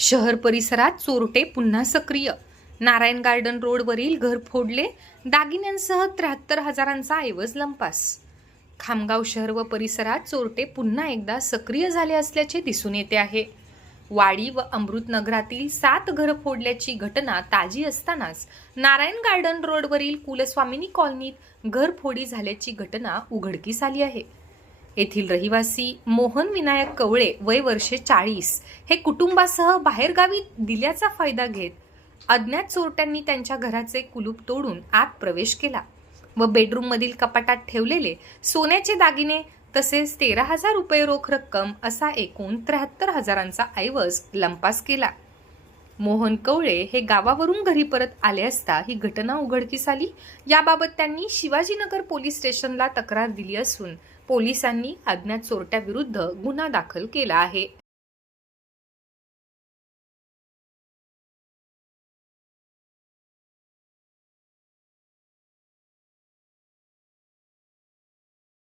शहर परिसरात चोरटे पुन्हा सक्रिय. नारायण गार्डन रोडवरील घर फोडले दागिन्यांसह त्र्याहत्तर हजारांचा ऐवज लंपास. खामगाव शहर व परिसरात चोरटे पुन्हा एकदा सक्रिय झाले असल्याचे दिसून येते आहे. वाडी व अमृतनगरातील सात घरं फोडल्याची घटना ताजी असतानाच नारायण गार्डन रोडवरील कुलस्वामिनी कॉलनीत घरफोडी झाल्याची घटना उघडकीस आली आहे. येथील रहिवासी मोहन विनायक कवळे वय वर्षे चाळीस हे कुटुंबासह बाहेरगावी दिल्याचा फायदा घेत अज्ञात चोरट्यांनी त्यांच्या घराचे कुलूप तोडून आत प्रवेश केला व बेडरूममधील कपाटात ठेवलेले सोन्याचे दागिने तसेच तेरा हजार रुपये रोख रक्कम असा एकूण त्र्याहत्तर हजारांचा ऐवज लंपास केला. मोहन कवळे हे गावावरून घरी परत आले असता ही घटना उघडकीस आली. याबाबत त्यांनी शिवाजीनगर पोलीस स्टेशनला तक्रार दिली असून पोलिसांनी अज्ञात चोरट्याविरुद्ध गुन्हा दाखल केला आहे.